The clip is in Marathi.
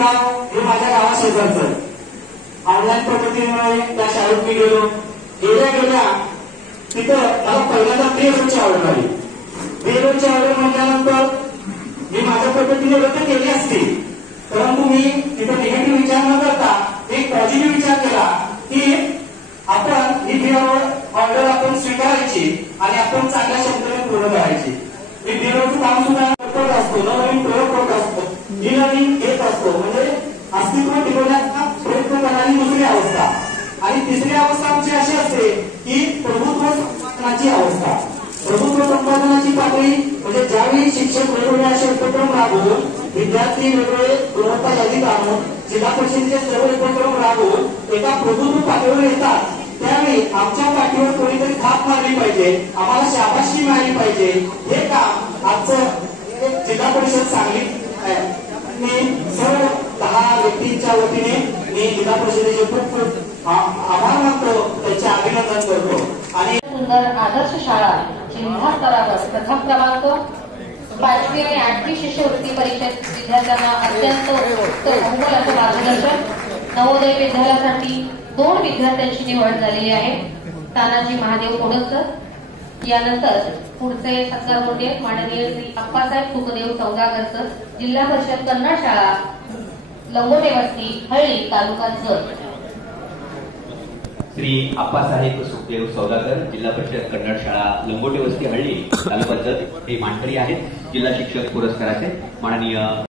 गाव हे माझ्या गावाशेजारचं. ऑनलाईन पद्धतीमुळे त्या शाळेत मी गेलो. गेल्या तिथं मला पहिल्यांदा बेरोजची आवड लागली. बेरोजची आवड म्हटल्यानंतर मी माझ्या पद्धतीने रद्द केली असती, परंतु मी तिथं निगेटिव्ह विचार न करता एक पॉझिटिव्ह विचार केला की आपण ही ऑर्डर आपण स्वीकारायची आणि आपण चांगल्या शब्दाने पूर्ण करायची. मी बेरोजचं काम सुद्धा करत असतो, नवीन प्रयोग करत असतो, नवीन घेत असतो. म्हणजे अस्तित्व टिकवण्याचा प्रयत्न करणारी दुसरी अवस्था. आणि तिसरी अवस्था आमची अशी असते की प्रभुत्व संपादनाची अवस्था. प्रभुत्व संपादनाची पातळी म्हणजे ज्यावेळी शिक्षक वेगवेगळे असे उपक्रम राबवून, विद्यार्थी वेगवेगळे गुणवत्ता यादीत आणून, जिल्हा परिषदेचे सर्व उपक्रम राबवून एका प्रभुत्व पातळीवर येतात, त्यावेळी आमच्या पाठीवर कोणीतरी थाप मारली पाहिजे, आम्हाला शाबासकी मिळाली पाहिजे. हे काम आजचं जिल्हा परिषद सांगली सर्व 10 व्यक्तींच्या वतीने मी जिल्हा परिषदेचे खूप खूप आभार मानतो, त्याचे अभिनंदन करतो. आणि सुंदर आदर्श शाळा जिल्हा स्तरावर प्रथम क्रमांक. 5वी आणि 8वी शिष्यवृत्ती परीक्षेत विद्यार्थ्यांना अत्यंत अव्वल असं मार्गदर्शन. नवोदय विद्यालयासाठी 2 विद्यार्थ्यांची निवड झालेली आहे. तानाजी महादेव कोडकर. यानंतर पुढचे सत्कार होते माननीय श्री अप्पासाहेब सुखदेव सौदागर सर, जिल्हा परिषद कन्नड शाळा लंगोटे वस्ती हळ्ळी तालुका जत. श्री अप्पासाहेब सुखदेव सौदागर, जिल्हा परिषद कन्नड शाळा लंगोटे वस्ती हळ्ळी तालुका जत हे मानकरी आहेत. जिल्हा शिक्षक पुरस्काराचे माननीय